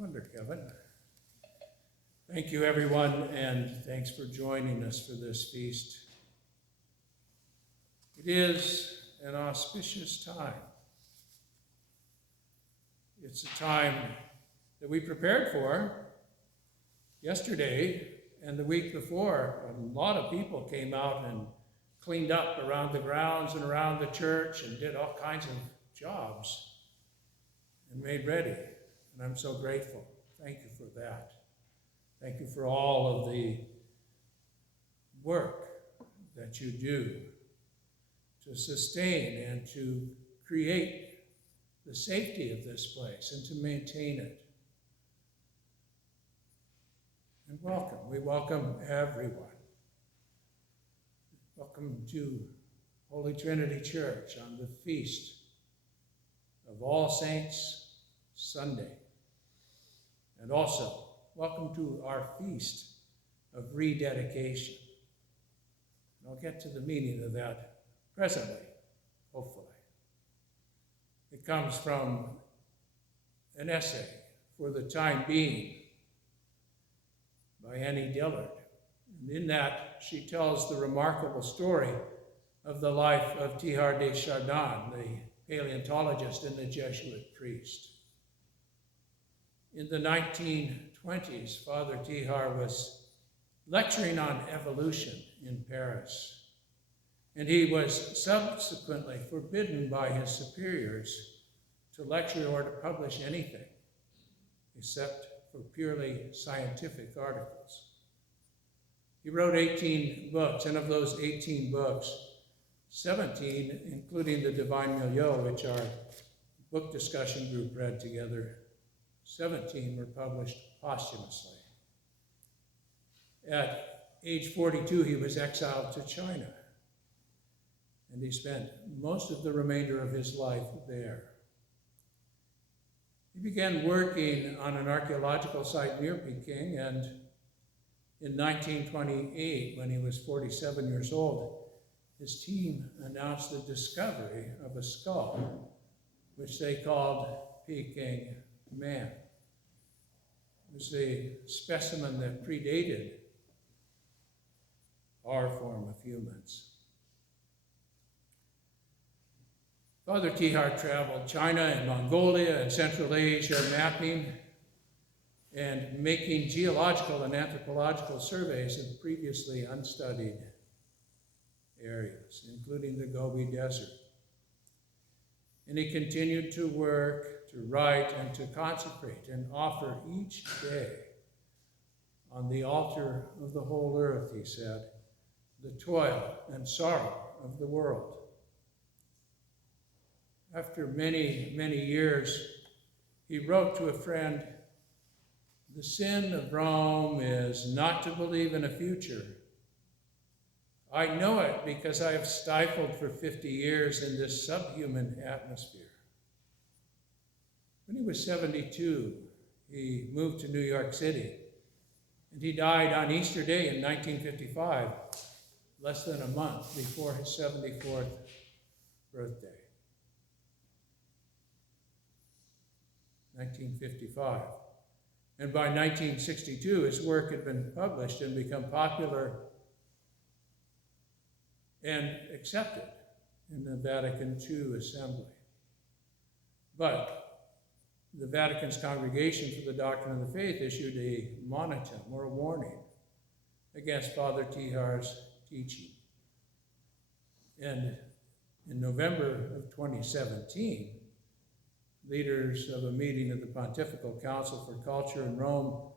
wonder, Kevin. Thank you, everyone, and thanks for joining us for this feast. It is an auspicious time. It's a time that we prepared for yesterday and the week before. A lot of people came out and cleaned up around the grounds and around the church and did all kinds of jobs and made ready. And I'm so grateful. Thank you for that. Thank you for all of the work that you do to sustain and to create the safety of this place and to maintain it. And welcome. We welcome everyone. Welcome to Holy Trinity Church on the Feast of All Saints Sunday. And also, welcome to our Feast of Rededication. And I'll get to the meaning of that presently, hopefully. It comes from an essay, For the Time Being, by Annie Dillard. And in that, she tells the remarkable story of the life of Teilhard de Chardin, the paleontologist and the Jesuit priest. In the 1920s, Father Teilhard was lecturing on evolution in Paris, and he was subsequently forbidden by his superiors to lecture or to publish anything except for purely scientific articles. He wrote 18 books, and of those 18 books, 17, including the Divine Milieu, which our book discussion group read together, 17 were published posthumously. At age 42, he was exiled to China, and he spent most of the remainder of his life there. He began working on an archaeological site near Peking, and in 1928, when he was 47 years old, his team announced the discovery of a skull, which they called Peking Man. It was a specimen that predated our form of humans. Father Teilhard traveled China and Mongolia and Central Asia, mapping and making geological and anthropological surveys of previously unstudied areas, including the Gobi Desert. And he continued to work, to write, and to consecrate and offer each day on the altar of the whole earth, he said, the toil and sorrow of the world. After many, many years, he wrote to a friend, "The sin of Rome is not to believe in a future. I know it because I have stifled for 50 years in this subhuman atmosphere." When he was 72, he moved to New York City, and he died on Easter Day in 1955, less than a month before his 74th birthday. 1955. And by 1962, his work had been published and become popular and accepted in the Vatican II Assembly. But the Vatican's Congregation for the Doctrine of the Faith issued a monitum, or a warning, against Father Teilhard's teaching. And in November of 2017, leaders of a meeting of the Pontifical Council for Culture in Rome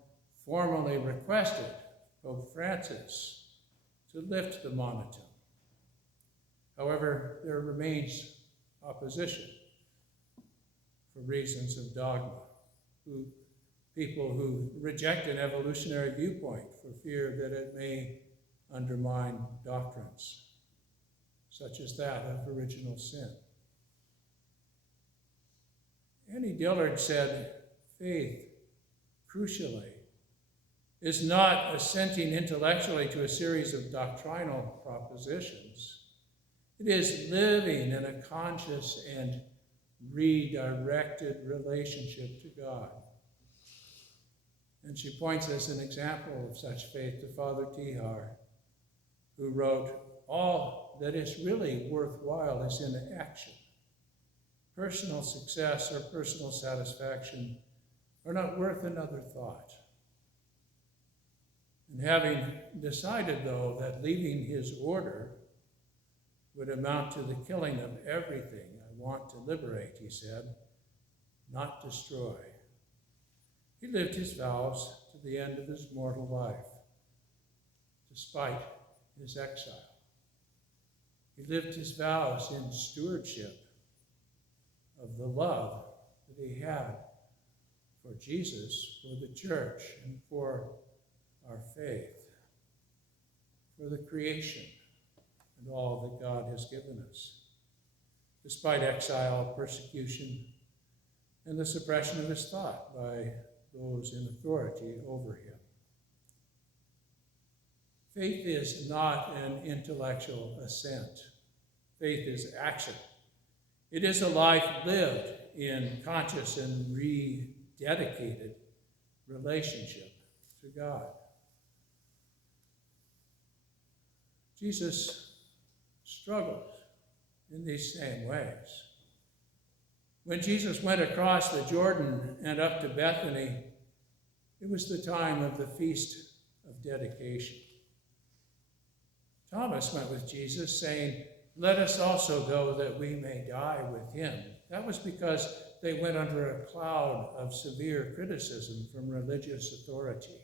formally requested Pope Francis to lift the monitum. However, there remains opposition for reasons of dogma, people who reject an evolutionary viewpoint for fear that it may undermine doctrines, such as that of original sin. Annie Dillard said, faith, crucially, is not assenting intellectually to a series of doctrinal propositions. It is living in a conscious and redirected relationship to God. And she points us an example of such faith to Father Tihar, who wrote, "All that is really worthwhile is in action. Personal success or personal satisfaction are not worth another thought." And having decided, though, that leaving his order would amount to the killing of everything I want to liberate, he said, not destroy, he lived his vows to the end of his mortal life, despite his exile. He lived his vows in stewardship of the love that he had for Jesus, for the church, and for our faith, for the creation and all that God has given us, despite exile, persecution, and the suppression of his thought by those in authority over him. Faith is not an intellectual assent. Faith is action. It is a life lived in conscious and rededicated relationship to God. Jesus struggled in these same ways. When Jesus went across the Jordan and up to Bethany, it was the time of the Feast of Dedication. Thomas went with Jesus, saying, "Let us also go that we may die with him." That was because they went under a cloud of severe criticism from religious authority.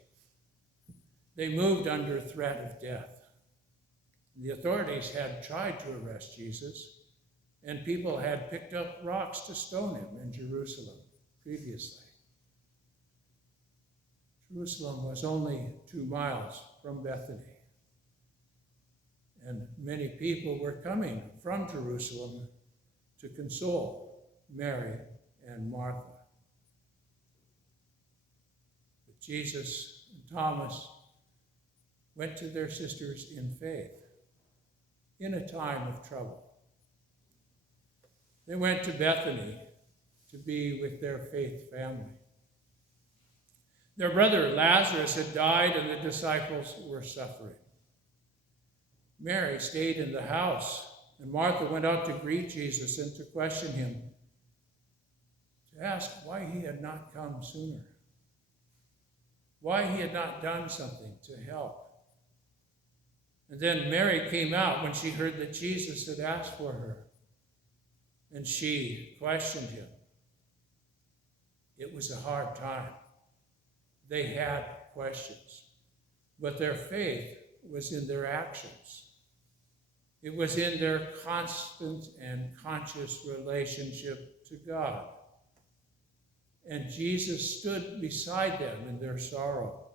They moved under threat of death. The authorities had tried to arrest Jesus, and people had picked up rocks to stone him in Jerusalem previously. Jerusalem was only 2 miles from Bethany, and many people were coming from Jerusalem to console Mary and Martha. But Jesus and Thomas went to their sisters in faith in a time of trouble. They went to Bethany to be with their faith family. Their brother Lazarus had died, and the disciples were suffering. Mary stayed in the house, and Martha went out to greet Jesus and to question him, to ask why he had not come sooner, why he had not done something to help. And then Mary came out when she heard that Jesus had asked for her, and she questioned him. It was a hard time. They had questions, but their faith was in their actions. It was in their constant and conscious relationship to God. And Jesus stood beside them in their sorrow.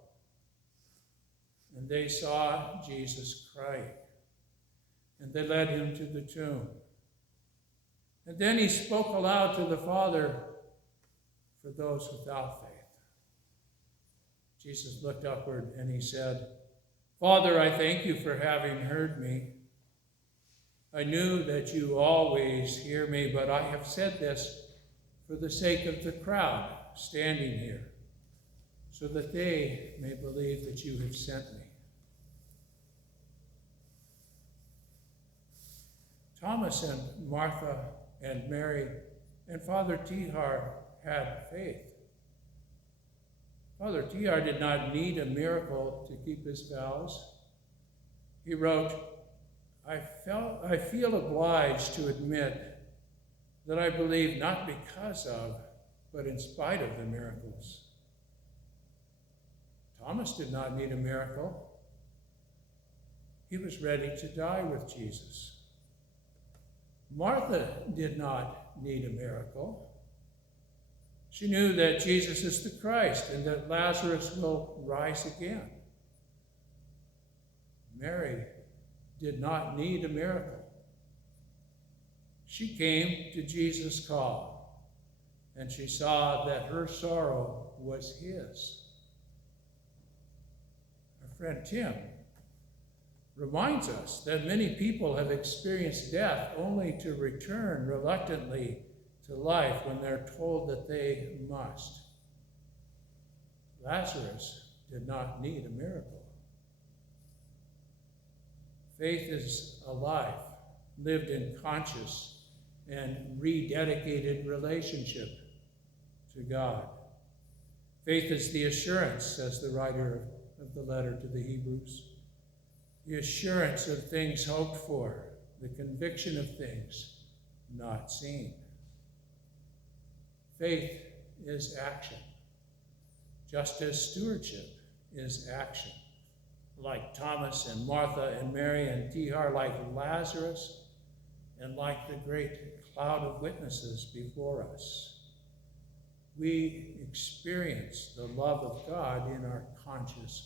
And they saw Jesus crying, and they led him to the tomb. And then he spoke aloud to the Father for those without faith. Jesus looked upward and he said, "Father, I thank you for having heard me. I knew that you always hear me, but I have said this for the sake of the crowd standing here, so that they may believe that you have sent me." Thomas and Martha and Mary and Father Tihar had faith. Father Tihar did not need a miracle to keep his vows. He wrote, I feel obliged to admit that I believe not because of, but in spite of the miracles. Thomas did not need a miracle. He was ready to die with Jesus. Martha did not need a miracle. She knew that Jesus is the Christ and that Lazarus will rise again. Mary did not need a miracle. She came to Jesus' call, and she saw that her sorrow was his. Our friend Tim reminds us that many people have experienced death only to return reluctantly to life when they're told that they must. Lazarus did not need a miracle. Faith is alive, lived in conscious and rededicated relationship to God. Faith is the assurance, says the writer of the letter to the Hebrews, the assurance of things hoped for, the conviction of things not seen. Faith is action, just as stewardship is action. Like Thomas and Martha and Mary and Tihar, like Lazarus, and like the great cloud of witnesses before us, we experience the love of God in our conscious